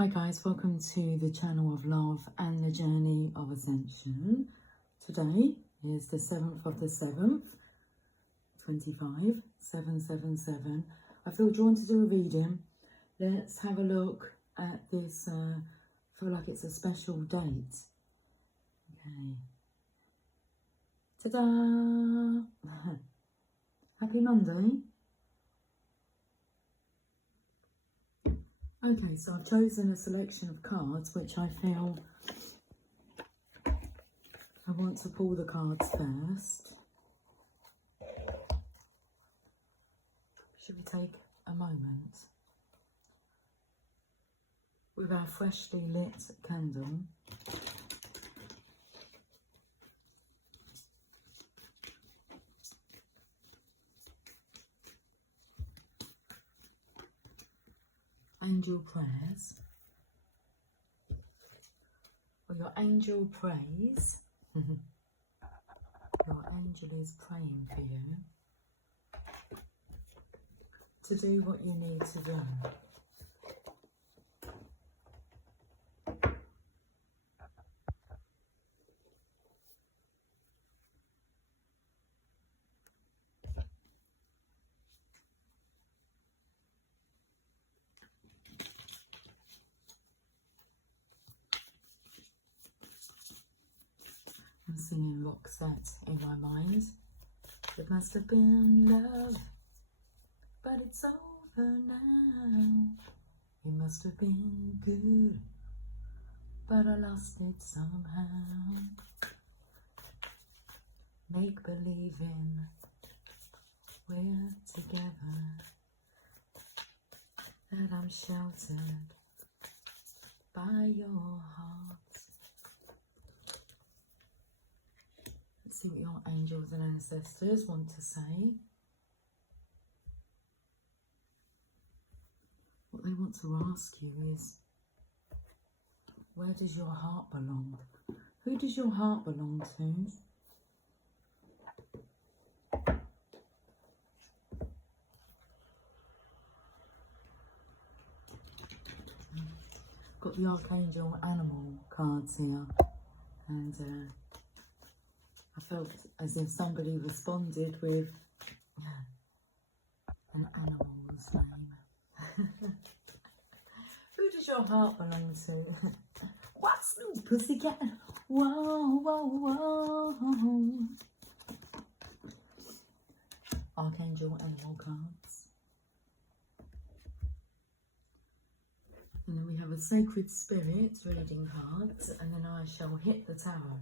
Hi guys, welcome to the channel of love and the journey of ascension. Today is the 7th of the 7th, 25, 777. I feel drawn to do a reading. Let's have a look at this. I feel like it's a special date. Okay. Ta-da! Happy Monday. Okay, so I've chosen a selection of cards which I feel I want to pull the cards first. Should we take a moment with our freshly lit candle? Angel prayers, or your angel prays. Your angel is praying for you to do what you need to do. I'm singing Roxette in my mind. It must have been love, but it's over now. It must have been good, but I lost it somehow. Make believing we're together, that I'm sheltered by your heart. See what your angels and ancestors want to say. What they want to ask you is, where does your heart belong? Who does your heart belong to? Got the Archangel Animal cards here, and I felt as if somebody responded with an animal's name. Who does your heart belong to? What's new, pussycat? Whoa, whoa, whoa. Archangel Animal cards. And then we have a Sacred Spirit reading cards, and then I shall hit the tarot.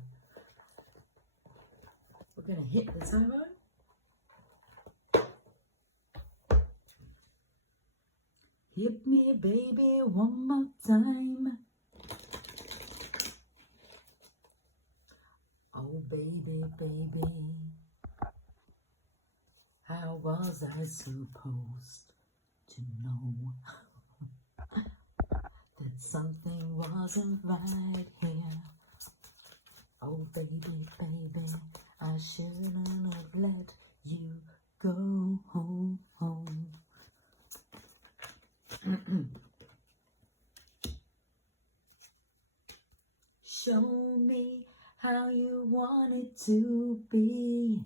We're going to hit the tarot. Hit me, baby, one more time. Oh, baby, baby, how was I supposed to know that something wasn't right here? Oh, baby, baby, I shouldn't have let you go home. Show me how you want it to be.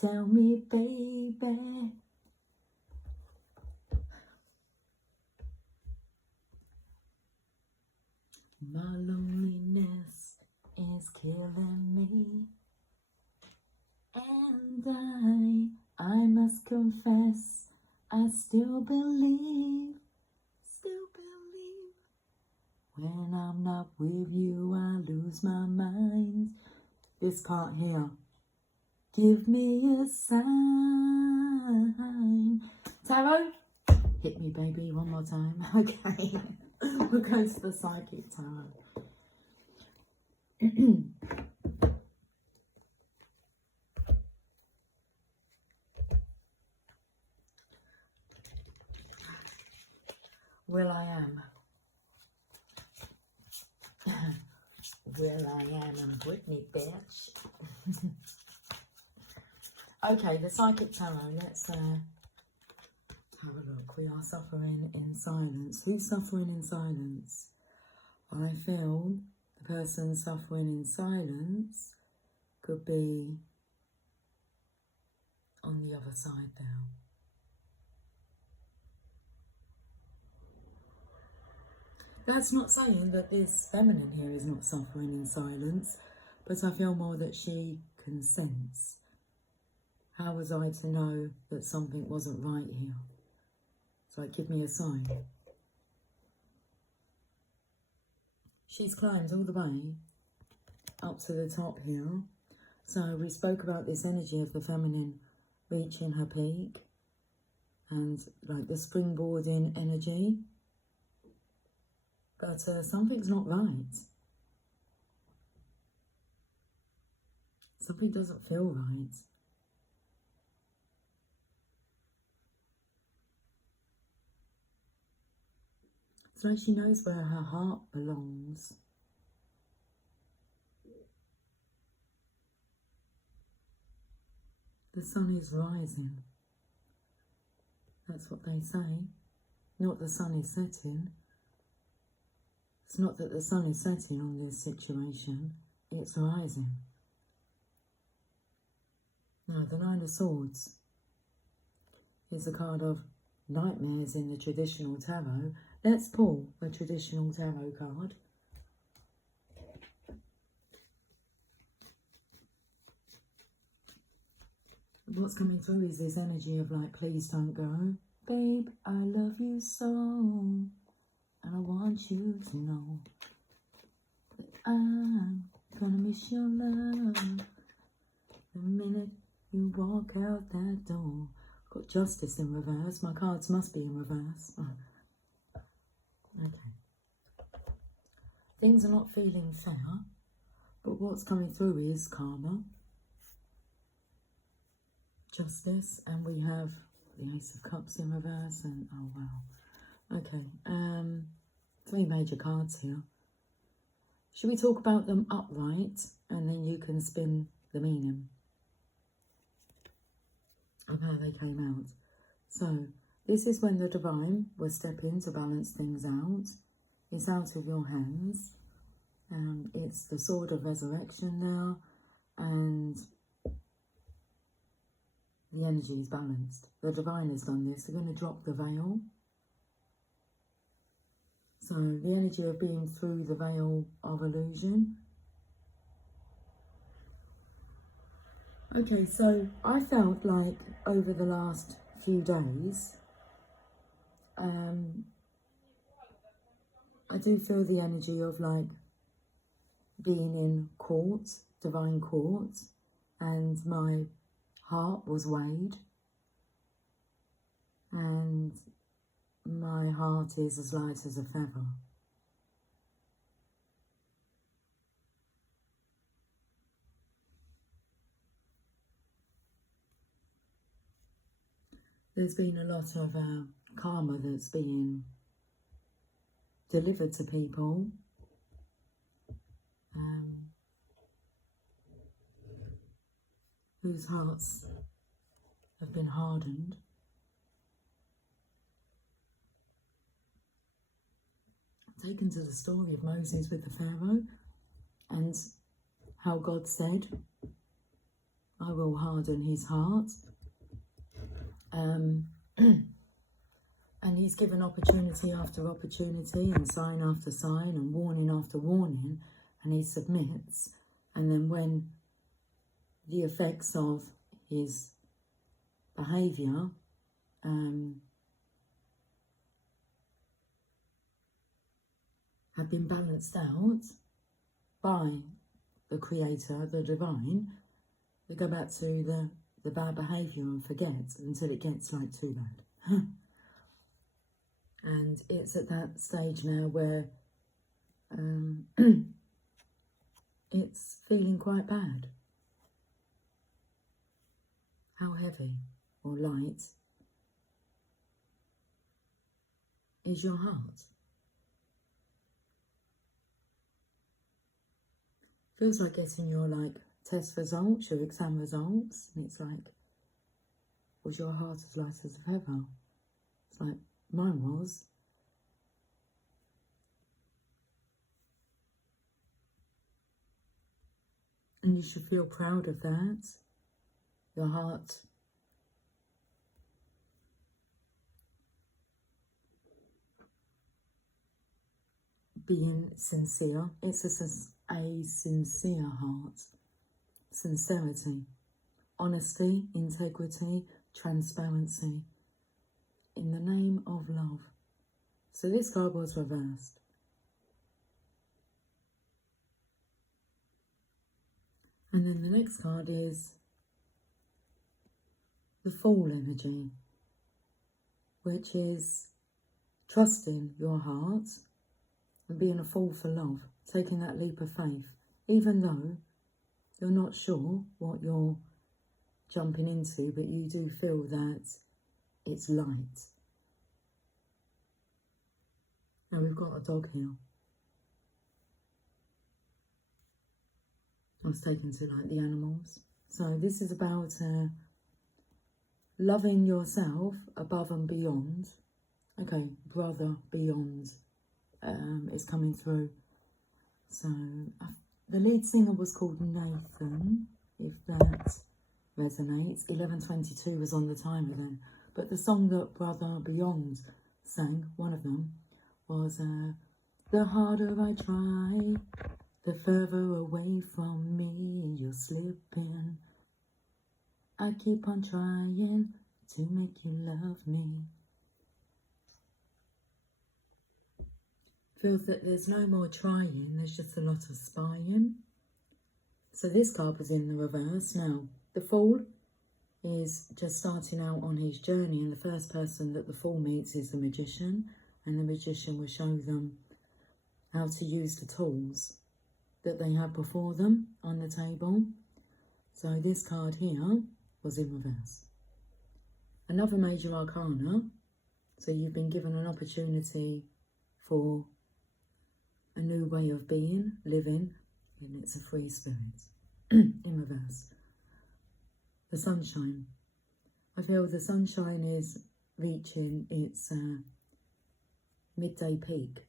Tell me, baby. My loneliness is killing me. And I must confess, I still believe. When I'm not with you, I lose my mind. This part here. Give me a sign. Tarot, hit me, baby, one more time. Okay, we're going to the Psychic Tarot. Will I am. Will I am and Britney, bitch. Okay, the Psychic Tarot. Let's Have a look. We are suffering in silence. Who's suffering in silence? I feel the person suffering in silence could be on the other side there. That's not saying that this feminine here is not suffering in silence, but I feel more that she can sense. How was I to know that something wasn't right here? It's like, give me a sign. She's climbed all the way up to the top here. So we spoke about this energy of the feminine reaching her peak and like the springboarding energy. But something's not right. Something doesn't feel right. It's like she knows where her heart belongs. The sun is rising. That's what they say. Not the sun is setting. It's not that the sun is setting on this situation. It's rising. Now, the Nine of Swords is a card of nightmares in the traditional tarot. Let's pull the traditional tarot card. What's coming through is this energy of like, please don't go. Babe, I love you so, and I want you to know that I'm gonna miss your love the minute you walk out that door. Got Justice in reverse. My cards must be in reverse. Okay. Things are not feeling fair, but what's coming through is karma, Justice, and we have the Ace of Cups in reverse, and oh wow. Okay, 3 major cards here. Should we talk about them upright, and then you can spin the meaning of how they came out? So, this is when the divine will step in to balance things out. It's out of your hands. It's the sword of resurrection now, and the energy is balanced. The divine has done this. They're going to drop the veil. So the energy of being through the veil of illusion. Okay, so I felt like over the last few days, I do feel the energy of like being in court, divine court, and my heart was weighed, and my heart is as light as a feather. There's been a lot of karma that's being delivered to people. Whose hearts have been hardened. Taken to the story of Moses with the Pharaoh and how God said, I will harden his heart. And he's given opportunity after opportunity and sign after sign and warning after warning, and he submits. And then when the effects of his behaviour have been balanced out by the Creator, the Divine, they go back to the bad behaviour and forget until it gets like too bad. And it's at that stage now where it's feeling quite bad. How heavy or light is your heart? Feels like getting your like test results, your exam results, and it's like, was your heart as light as a feather? like mine was. And you should feel proud of that. Your heart being sincere. It's a sincere heart. Sincerity, honesty, integrity, transparency. In the name of love. So this card was reversed. And then the next card is the Fool energy, which is trusting your heart and being a fool for love, taking that leap of faith, even though you're not sure what you're jumping into, but you do feel that it's light. Now we've got a dog here. I was taken to like the animals. So this is about loving yourself above and beyond. Okay, brother beyond is coming through. So the lead singer was called Nathan, if that resonates. 11:22 was on the timer then. But the song that Brother Beyond sang, one of them, was the harder I try, the further away from me you're slipping. I keep on trying to make you love me. Feels that there's no more trying, there's just a lot of spying. So this card was in the reverse. Now, the Fool is just starting out on his journey, and the first person that the Fool meets is the Magician, and the Magician will show them how to use the tools that they have before them on the table. So this card here was in reverse. Another major arcana, so you've been given an opportunity for a new way of being, living, and it's a free spirit. In reverse. The sunshine. I feel the sunshine is reaching its midday peak.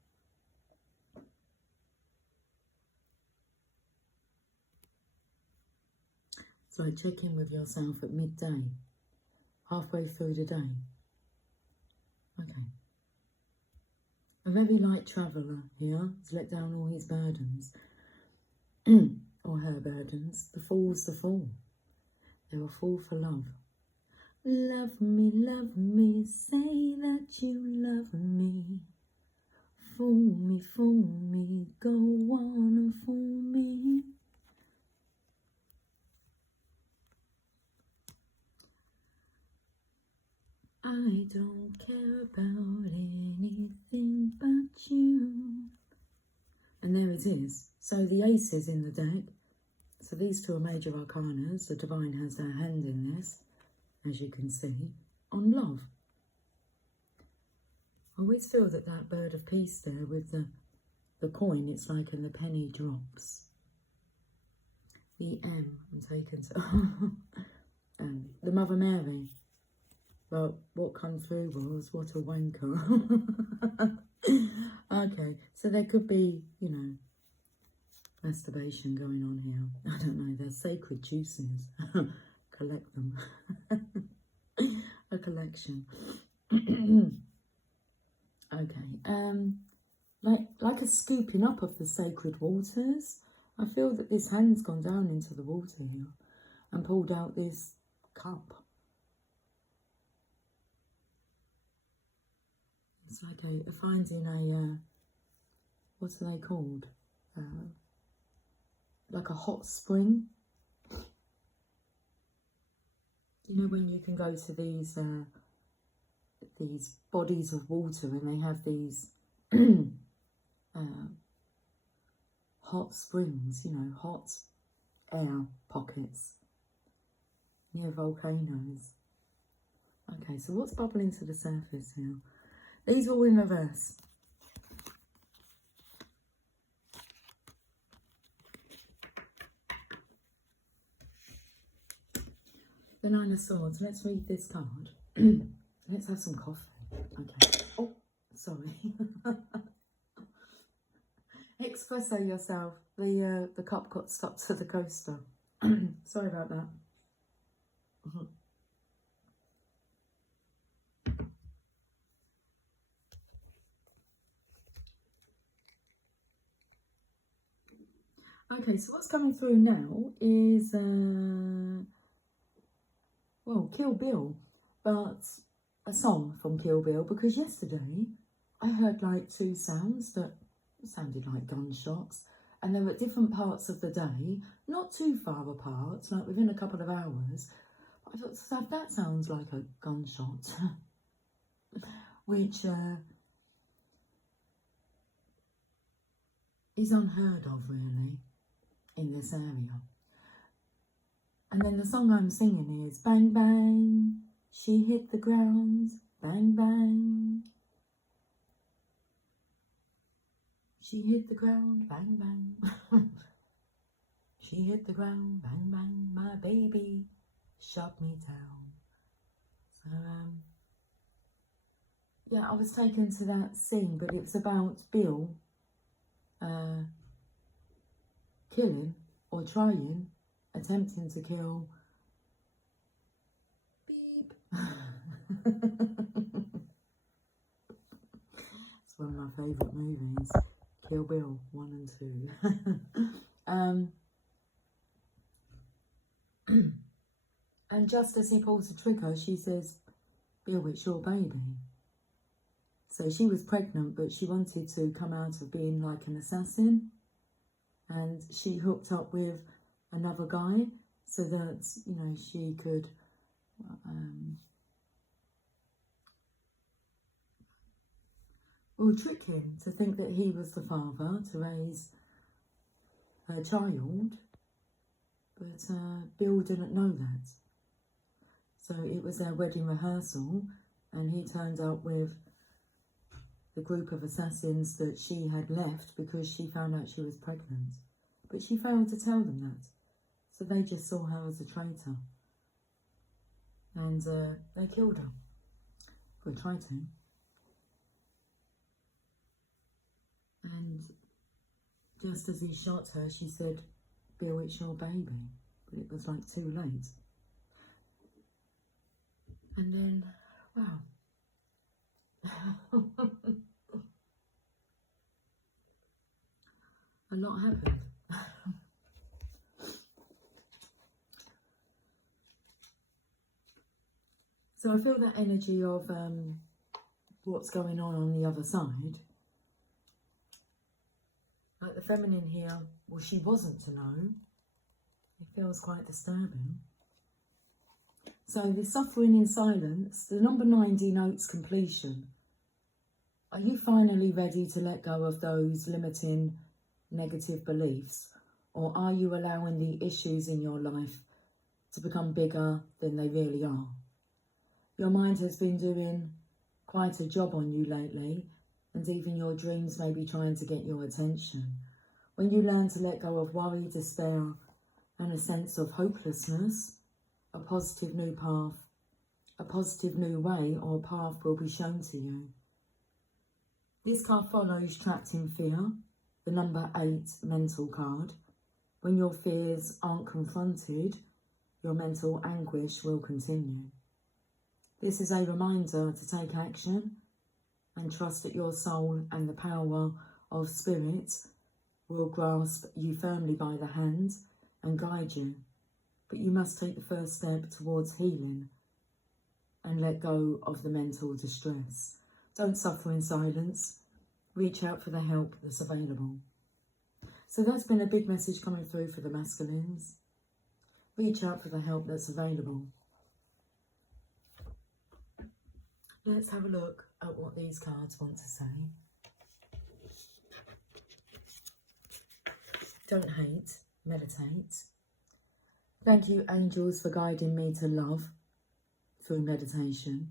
So check in with yourself at midday, halfway through the day. Okay. A very light traveller here has let down all his burdens, or her burdens. The Fool's the Fool. They're a fool for love. Love me, say that you love me. Fool me, go on and fool me. I don't care about anything but you. And there it is. So the ace is in the deck. So these two are major arcanas. The Divine has their hand in this, as you can see, on love. I always feel that that bird of peace there with the coin, it's like in the penny drops. The M, I'm taken to the Mother Mary. Well, what come through was, what a wanker. Okay, so there could be, you know, masturbation going on here. I don't know, they're sacred juices. Collect them. A collection. Okay, like a scooping up of the sacred waters. I feel that this hand's gone down into the water here and pulled out this cup. It's like finding a, what are they called? Like a hot spring. You know when you can go to these bodies of water and they have these hot springs, you know, hot air pockets near volcanoes. Okay, so what's bubbling to the surface here? These are all in reverse. The Nine of Swords. Let's read this card. Let's have some coffee. Okay. Oh, sorry. Espresso yourself. The cup got stuck to the coaster. Sorry about that. Okay, so what's coming through now is, well, Kill Bill, but a song from Kill Bill, because yesterday I heard like two sounds that sounded like gunshots, and they were at different parts of the day, not too far apart, like within a couple of hours. I thought, so that sounds like a gunshot, which is unheard of, really, in this area. And then the song I'm singing is Bang Bang, she hit the ground, bang bang. She hit the ground, bang bang. She hit the ground, bang bang, my baby shot me down. So, yeah, I was taken to that scene, but it's about Bill killing or attempting to kill Beep. It's one of my favourite movies, Kill Bill 1 and 2. And just as he pulls the trigger, she says, Bill, it's your baby. So she was pregnant, but she wanted to come out of being like an assassin. And she hooked up with another guy so that, you know, she could trick him to think that he was the father to raise her child. But Bill didn't know that. So it was their wedding rehearsal, and he turned up with the group of assassins that she had left because she found out she was pregnant. But she failed to tell them that. So they just saw her as a traitor. And they killed her. Or tried to. And just as he shot her, she said, Bill, it's your baby. But it was like too late. And then, wow. A lot happened. So I feel that energy of what's going on the other side. Like the feminine here, well, she wasn't to know. It feels quite disturbing. So the suffering in silence, the number 9 denotes completion. Are you finally ready to let go of those limiting negative beliefs? Or are you allowing the issues in your life to become bigger than they really are? Your mind has been doing quite a job on you lately, and even your dreams may be trying to get your attention. When you learn to let go of worry, despair, and a sense of hopelessness, a positive new path, a positive new way or path will be shown to you. This card follows Trapped in Fear, the number 8 mental card. When your fears aren't confronted, your mental anguish will continue. This is a reminder to take action and trust that your soul and the power of spirit will grasp you firmly by the hand and guide you. But you must take the first step towards healing and let go of the mental distress. Don't suffer in silence. Reach out for the help that's available. So that's been a big message coming through for the masculines. Reach out for the help that's available. Let's have a look at what these cards want to say. Don't hate, meditate. Thank you, angels, for guiding me to love through meditation.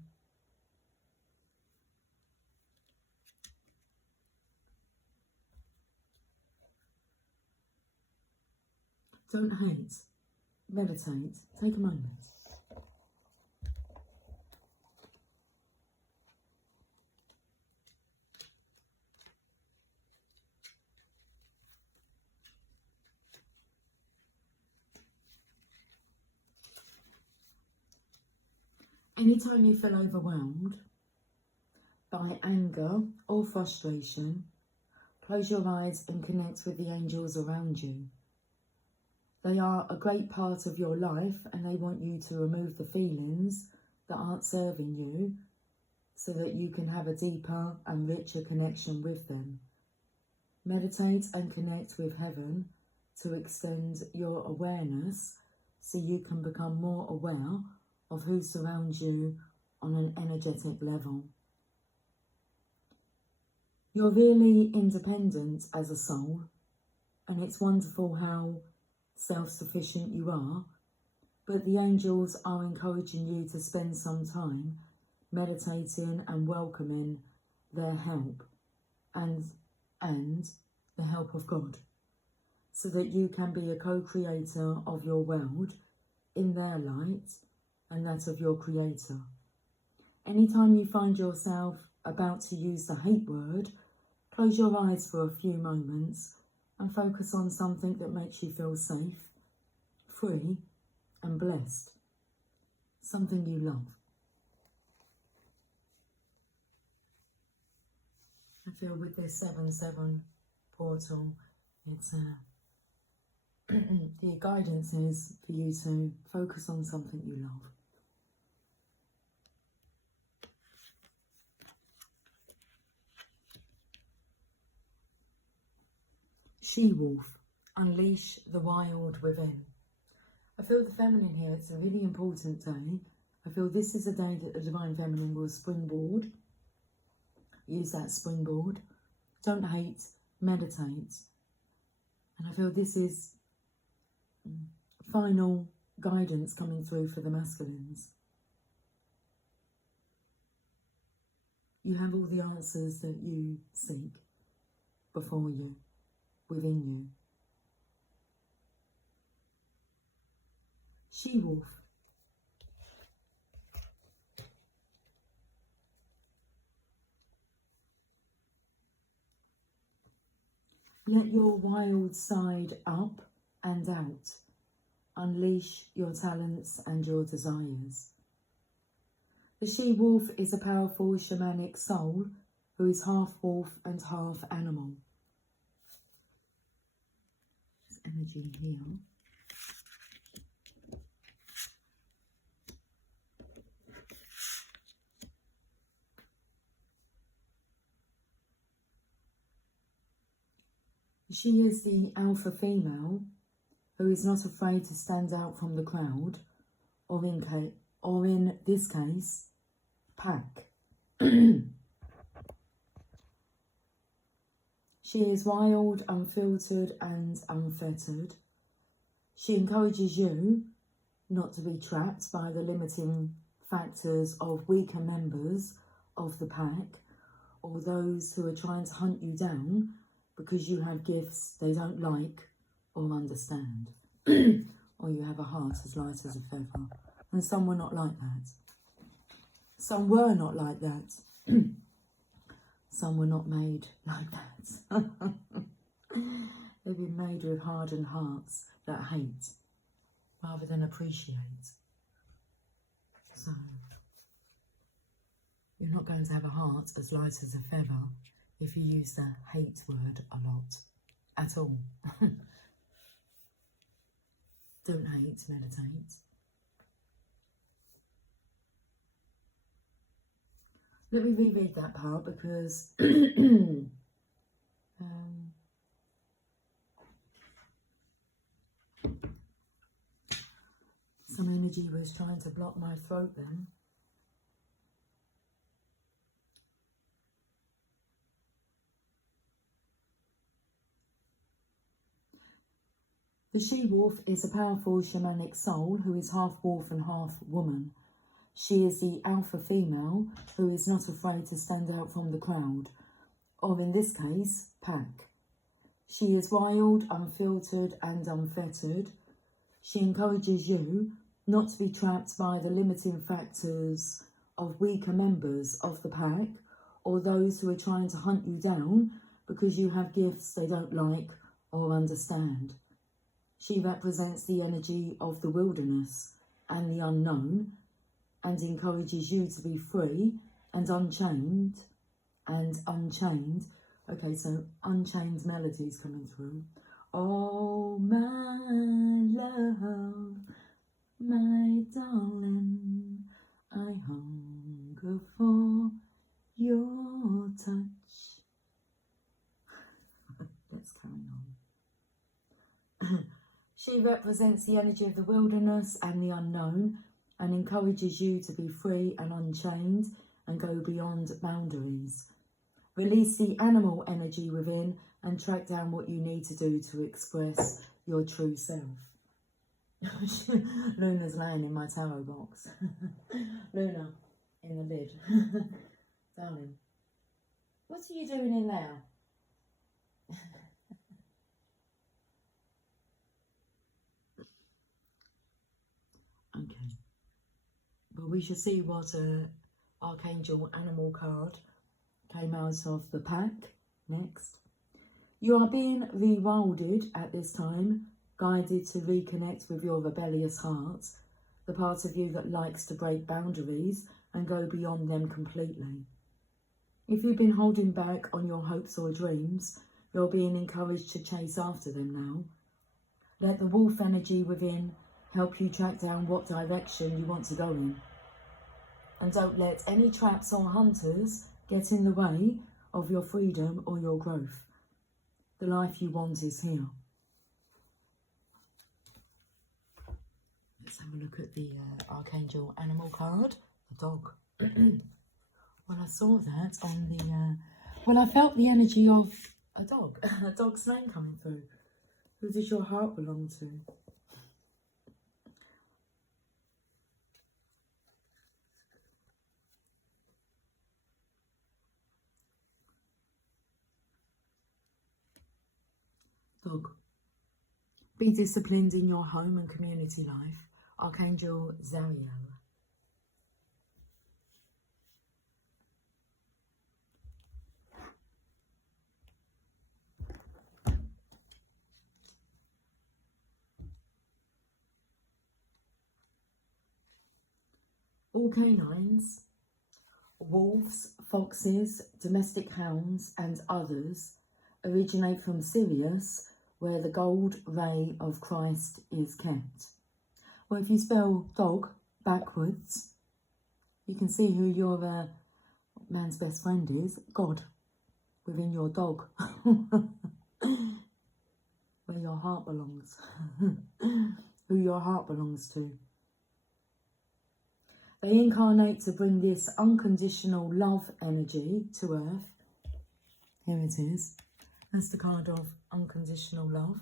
Don't hate, meditate. Take a moment. Anytime you feel overwhelmed by anger or frustration, close your eyes and connect with the angels around you. They are a great part of your life and they want you to remove the feelings that aren't serving you so that you can have a deeper and richer connection with them. Meditate and connect with heaven to extend your awareness so you can become more aware of who surrounds you on an energetic level. You're really independent as a soul, and it's wonderful how self-sufficient you are, but the angels are encouraging you to spend some time meditating and welcoming their help and the help of God, so that you can be a co-creator of your world in their light and that of your creator. Anytime you find yourself about to use the hate word, close your eyes for a few moments and focus on something that makes you feel safe, free and blessed. Something you love. I feel with this 7-7 portal, it's the guidance is for you to focus on something you love. She-wolf, unleash the wild within. I feel the feminine here, it's a really important day. I feel this is a day that the Divine Feminine will springboard. Use that springboard. Don't hate, meditate. And I feel this is final guidance coming through for the masculines. You have all the answers that you seek before you, within you. She-wolf. Let your wild side up and out. Unleash your talents and your desires. The she-wolf is a powerful shamanic soul who is half wolf and half animal. There's energy here. She is the alpha female who is not afraid to stand out from the crowd, or in this case, pack. She is wild, unfiltered and unfettered. She encourages you not to be trapped by the limiting factors of weaker members of the pack or those who are trying to hunt you down because you have gifts they don't like or understand. Or you have a heart as light as a feather. And some were not like that. Some were not like that. Some were not made like that. They've been made with hardened hearts that hate rather than appreciate. So, you're not going to have a heart as light as a feather if you use the hate word a lot, at all. Don't hate, meditate. Let me reread that part because some energy was trying to block my throat then. The she-wolf is a powerful shamanic soul who is half wolf and half woman. She is the alpha female who is not afraid to stand out from the crowd, or in this case, pack. She is wild, unfiltered and unfettered. She encourages you not to be trapped by the limiting factors of weaker members of the pack or those who are trying to hunt you down because you have gifts they don't like or understand. She represents the energy of the wilderness and the unknown, and encourages you to be free and unchained Okay, so unchained melodies coming through. Oh, my love, my darling, I hunger for your touch. Let's carry on. She represents the energy of the wilderness and the unknown and encourages you to be free and unchained and go beyond boundaries. Release the animal energy within and track down what you need to do to express your true self. Luna's laying in my tarot box. Luna, in the lid. Darling, what are you doing in there? Okay. Well, we shall see what Archangel Animal card came out of the pack next. You are being rewilded at this time, guided to reconnect with your rebellious heart, the part of you that likes to break boundaries and go beyond them completely. If you've been holding back on your hopes or dreams, you're being encouraged to chase after them now. Let the wolf energy within help you track down what direction you want to go in. And don't let any traps or hunters get in the way of your freedom or your growth. The life you want is here. Let's have a look at the Archangel Animal card, the dog. When I saw that on the... well, I felt the energy of a dog, a dog's name coming through. Who does your heart belong to? Dog. Be disciplined in your home and community life. Archangel Zariel. All canines, wolves, foxes, domestic hounds and others originate from Sirius, where the gold ray of Christ is kept. Well, if you spell dog backwards, you can see who your man's best friend is, God, within your dog, where your heart belongs, who your heart belongs to. They incarnate to bring this unconditional love energy to Earth. Here it is. That's the card of unconditional love.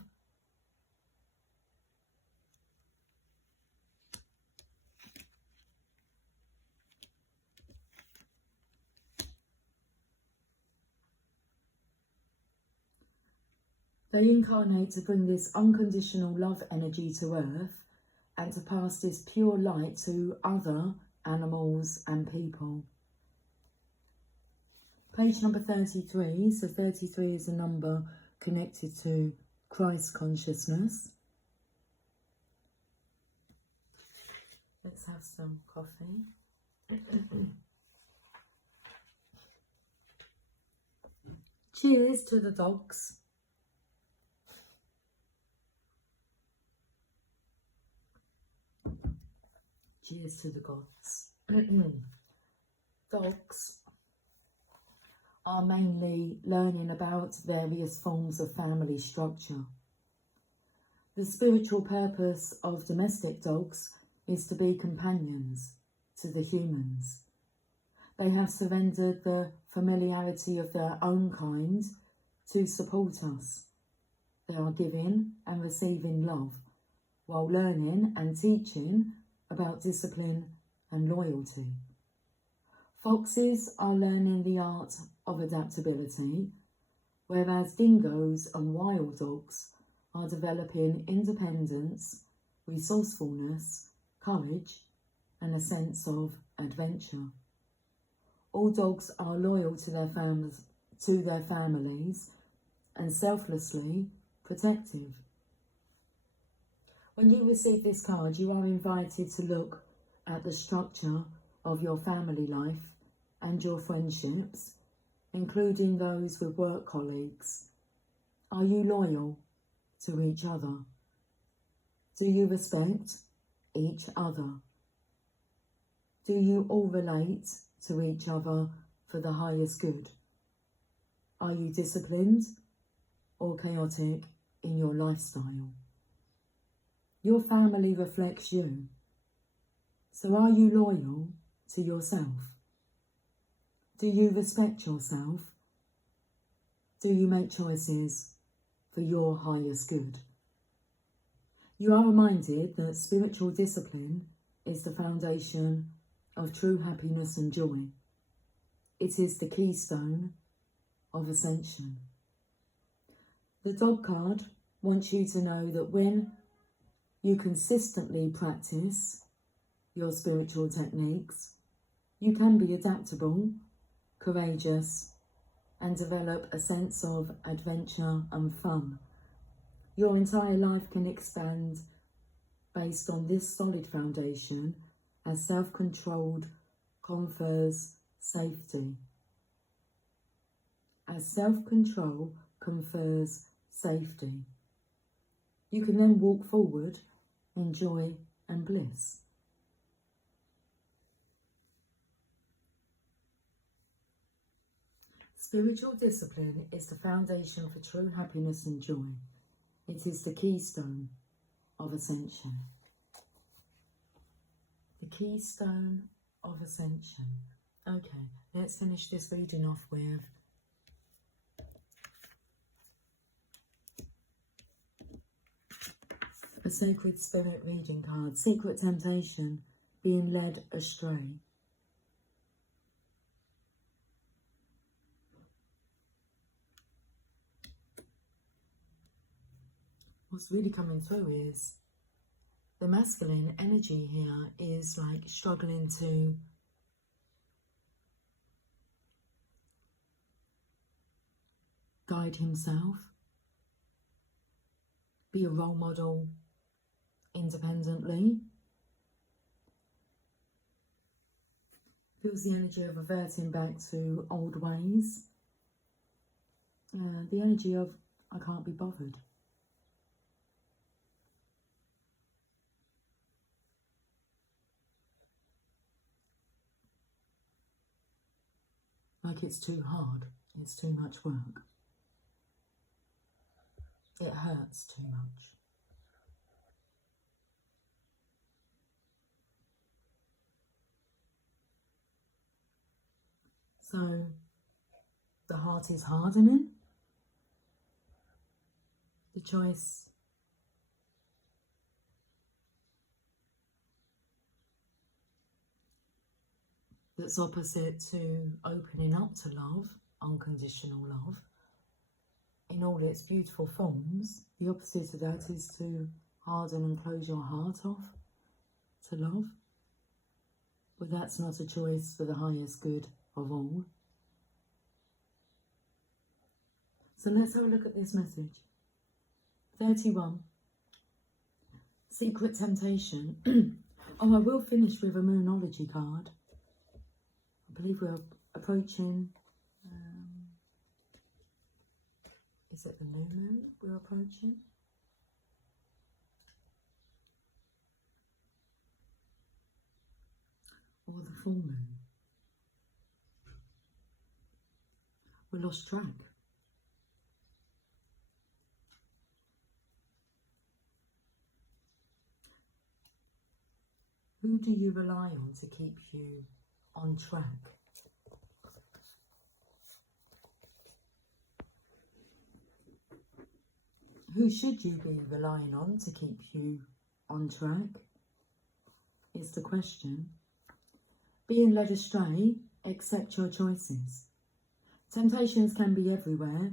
They incarnate to bring this unconditional love energy to Earth and to pass this pure light to other animals and people. Page number 33, so 33 is a number connected to Christ consciousness. Let's have some coffee. Cheers to the dogs. Cheers to the gods. Dogs are mainly learning about various forms of family structure. The spiritual purpose of domestic dogs is to be companions to the humans. They have surrendered the familiarity of their own kind to support us. They are giving and receiving love while learning and teaching about discipline and loyalty. Foxes are learning the art of adaptability, whereas dingoes and wild dogs are developing independence, resourcefulness, courage, and a sense of adventure. All dogs are loyal to their families and selflessly protective. When you receive this card, you are invited to look at the structure of your family life and your friendships, including those with work colleagues? Are you loyal to each other? Do you respect each other? Do you all relate to each other for the highest good? Are you disciplined or chaotic in your lifestyle? Your family reflects you. So are you loyal to yourself? Do you respect yourself? Do you make choices for your highest good? You are reminded that spiritual discipline is the foundation of true happiness and joy. It is the keystone of ascension. The dog card wants you to know that when you consistently practice your spiritual techniques, you can be adaptable, courageous, and develop a sense of adventure and fun. Your entire life can expand based on this solid foundation as self-controlled confers safety. As self-control confers safety. You can then walk forward in joy and bliss. Spiritual discipline is the foundation for true happiness and joy. It is the keystone of ascension. The keystone of ascension. Okay, let's finish this reading off with a Sacred Spirit reading card. Secret temptation, being led astray. What's really coming through is the masculine energy here is like struggling to guide himself, be a role model independently. Feels the energy of reverting back to old ways. The energy of I can't be bothered. Like it's too hard, it's too much work. It hurts too much. So the heart is hardening. The choice that's opposite to opening up to love, unconditional love, in all its beautiful forms, the opposite of that is to harden and close your heart off to love. But that's not a choice for the highest good of all. So let's have a look at this message. 31. Secret temptation. Oh, I will finish with a Moonology card. I believe we're approaching... is it the new moon we're approaching? Or the full moon? We lost track. Who do you rely on to keep you on track? Who should you be relying on to keep you on track? Is the question. Being led astray, accept your choices. Temptations can be everywhere,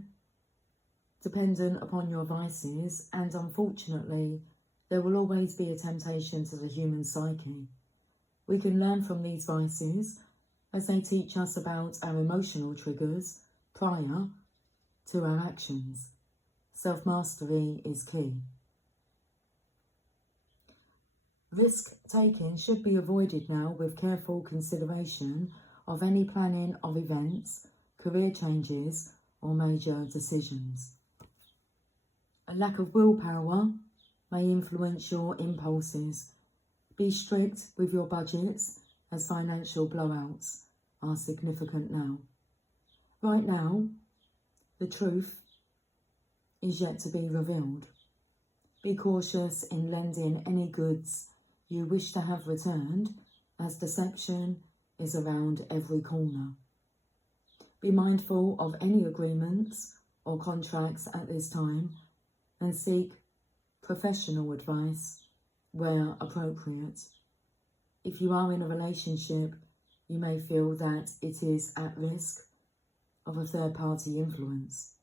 dependent upon your vices, and unfortunately, there will always be a temptation to the human psyche. We can learn from these vices as they teach us about our emotional triggers prior to our actions. Self-mastery is key. Risk-taking should be avoided now with careful consideration of any planning of events, career changes or major decisions. A lack of willpower may influence your impulses. Be strict with your budgets as financial blowouts are significant now. Right now, the truth is yet to be revealed. Be cautious in lending any goods you wish to have returned, as deception is around every corner. Be mindful of any agreements or contracts at this time and seek professional advice where appropriate. If you are in a relationship, you may feel that it is at risk of a third-party influence.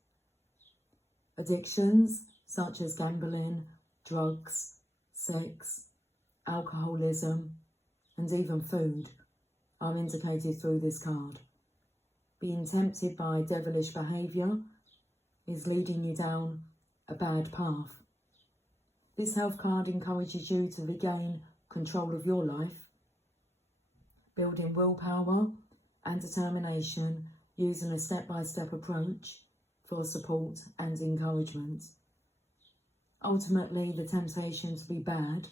Addictions such as gambling, drugs, sex, alcoholism, and even food are indicated through this card. Being tempted by devilish behaviour is leading you down a bad path. This health card encourages you to regain control of your life, building willpower and determination using a step-by-step approach for support and encouragement. Ultimately, the temptation to be bad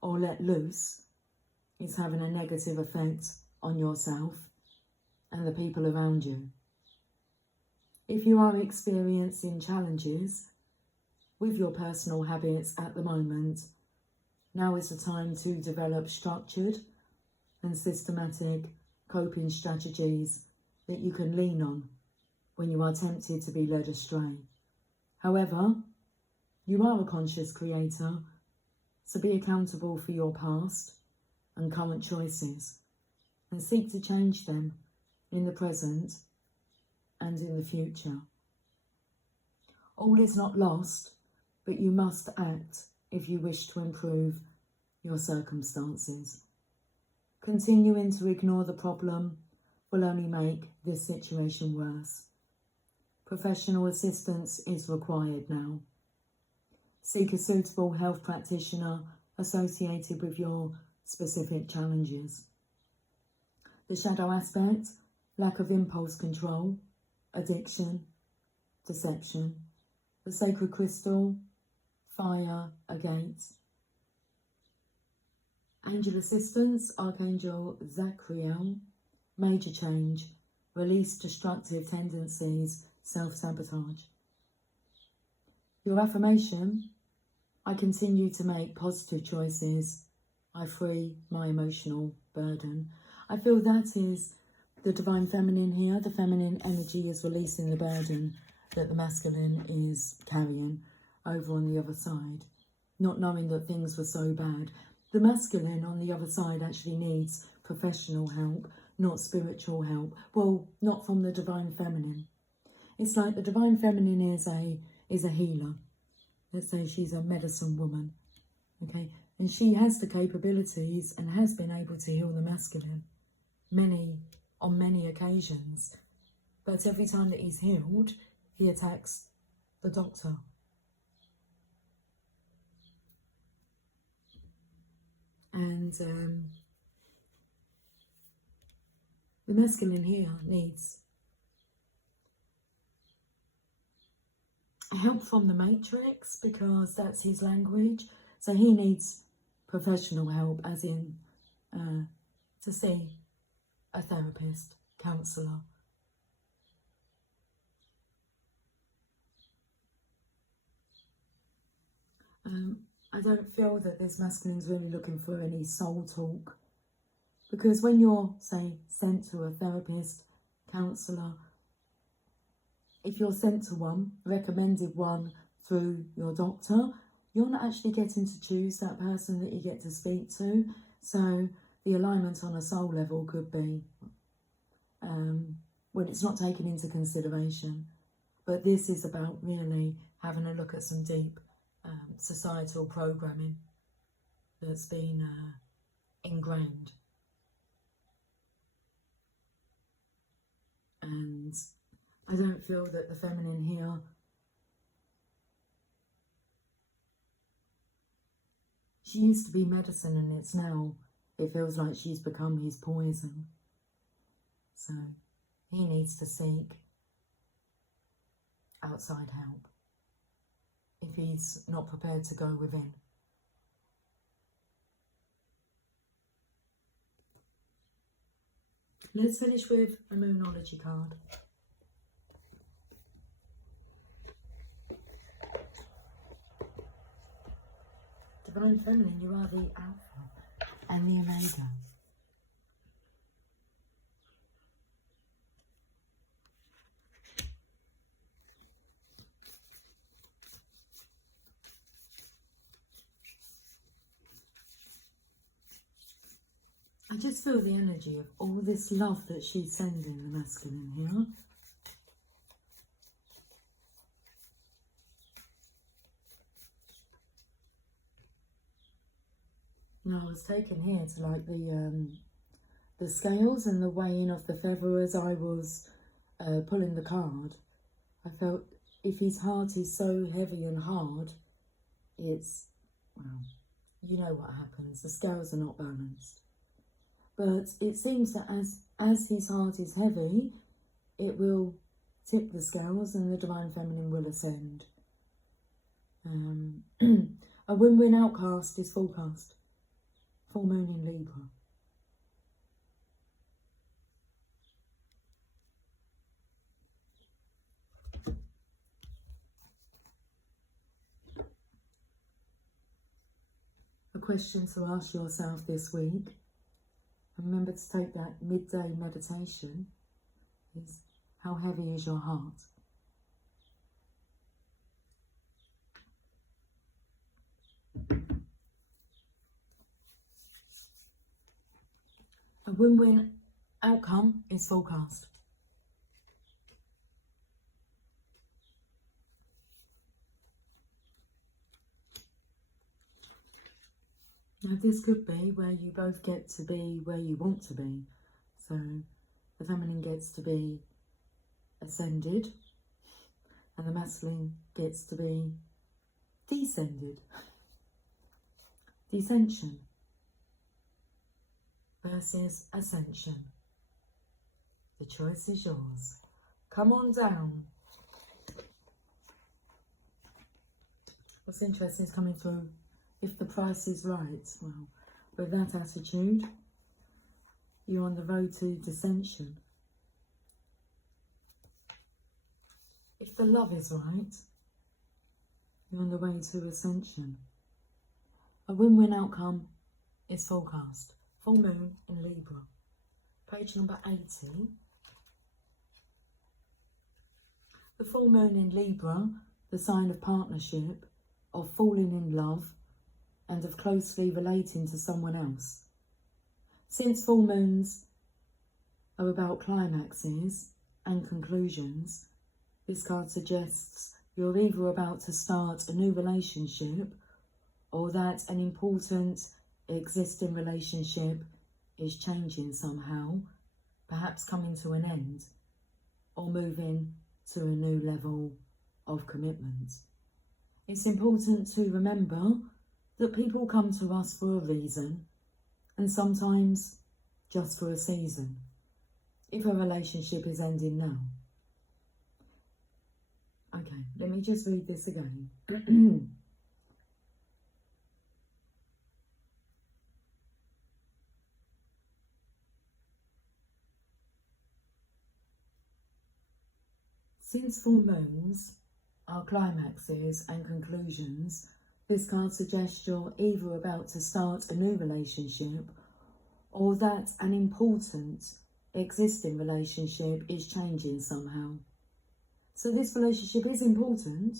or let loose is having a negative effect on yourself and the people around you. If you are experiencing challenges with your personal habits at the moment, now is the time to develop structured and systematic coping strategies that you can lean on when you are tempted to be led astray. However, you are a conscious creator, so be accountable for your past and current choices and seek to change them in the present and in the future. All is not lost, but you must act if you wish to improve your circumstances. Continuing to ignore the problem will only make this situation worse. Professional assistance is required now. Seek a suitable health practitioner associated with your specific challenges. The shadow aspect, lack of impulse control, addiction, deception. The sacred crystal, fire, agate. Angel assistance, Archangel Zachiel, major change, release destructive tendencies, self-sabotage. Your affirmation, I continue to make positive choices. I free my emotional burden. I feel that is the divine feminine here. The feminine energy is releasing the burden that the masculine is carrying over on the other side, not knowing that things were so bad. The masculine on the other side actually needs professional help, not spiritual help. Well, not from the divine feminine. It's like the divine feminine is a healer. Let's say she's a medicine woman, okay? And she has the capabilities and has been able to heal the masculine on many occasions. But every time that he's healed, he attacks the doctor. And the masculine here needs help from the matrix because that's his language. So he needs professional help, as in to see a therapist, counsellor. I don't feel that this masculine's really looking for any soul talk, because when you're, say, sent to a therapist, counsellor, if you're sent to one, recommended one through your doctor, you're not actually getting to choose that person that you get to speak to. So the alignment on a soul level could be, well, it's not taken into consideration. But this is about really having a look at some deep societal programming that's been ingrained. And I don't feel that the feminine here, She used to be medicine, and it's now, it feels like she's become his poison. So he needs to seek outside help if he's not prepared to go within. Let's finish with a Moonology card. Divine Feminine, you are the Alpha and the Omega. I just feel the energy of all this love that she's sending the masculine here. Now I was taken here to like the scales and the weighing of the feather as I was pulling the card. I felt if his heart is so heavy and hard, it's, well, you know what happens. The scales are not balanced. But it seems that as his heart is heavy, it will tip the scales and the Divine Feminine will ascend. A win-win outcast is forecast. Full moon in Libra. A question to ask yourself this week, and remember to take that midday meditation, is how heavy is your heart? A win-win outcome is forecast. Now this could be where you both get to be where you want to be. So the feminine gets to be ascended and the masculine gets to be descended. Descension versus ascension. The choice is yours. Come on down. What's interesting is coming through, if the price is right. Well, with that attitude, you're on the road to dissension. If the love is right, you're on the way to ascension. A win-win outcome is forecast. Full moon in Libra. Page number 80. The full moon in Libra, the sign of partnership, of falling in love, and of closely relating to someone else. Since full moons are about climaxes and conclusions, this card suggests you're either about to start a new relationship or that an important existing relationship is changing somehow, perhaps coming to an end or moving to a new level of commitment. It's important to remember that people come to us for a reason and sometimes just for a season, if a relationship is ending now. Okay, let me just read this again. Since full moons are climaxes and conclusions, this card suggests you're either about to start a new relationship or that an important existing relationship is changing somehow. So this relationship is important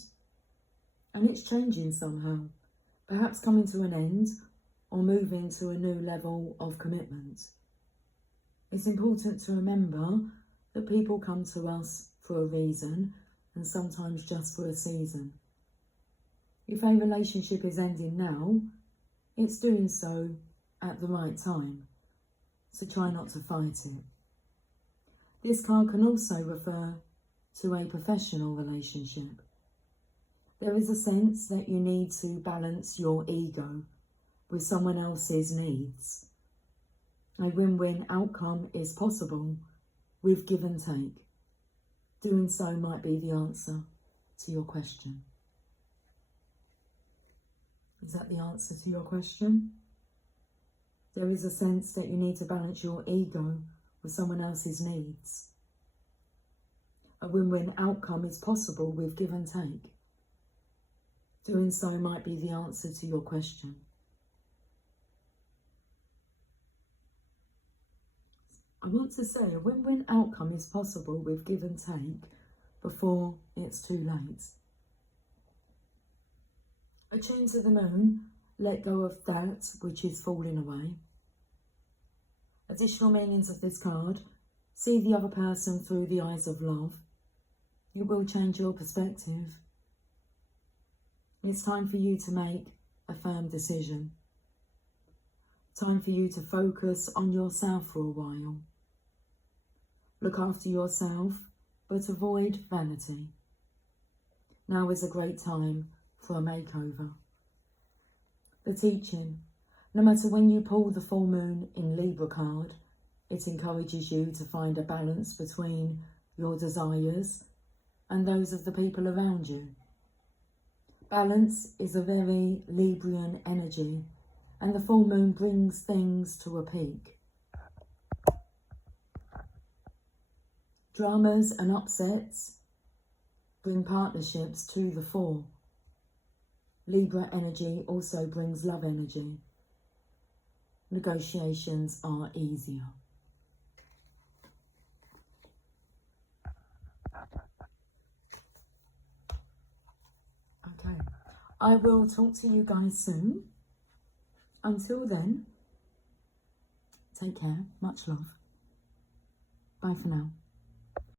and it's changing somehow, perhaps coming to an end or moving to a new level of commitment. It's important to remember that people come to us for a reason and sometimes just for a season. If a relationship is ending now, it's doing so at the right time, so try not to fight it. This card can also refer to a professional relationship. There is a sense that you need to balance your ego with someone else's needs. A win-win outcome is possible with give and take. Doing so might be the answer to your question. Is that the answer to your question? There is a sense that you need to balance your ego with someone else's needs. A win-win outcome is possible with give and take. Doing so might be the answer to your question. I want to say a win-win outcome is possible with give and take before it's too late. Attune to the moon, let go of that which is falling away. Additional meanings of this card: see the other person through the eyes of love. It will change your perspective. It's time for you to make a firm decision. Time for you to focus on yourself for a while. Look after yourself, but avoid vanity. Now is a great time for a makeover. The teaching: no matter when you pull the full moon in Libra card, it encourages you to find a balance between your desires and those of the people around you. Balance is a very Librian energy, and the full moon brings things to a peak. Dramas and upsets bring partnerships to the fore. Libra energy also brings love energy. Negotiations are easier. Okay, I will talk to you guys soon. Until then, take care, much love. Bye for now.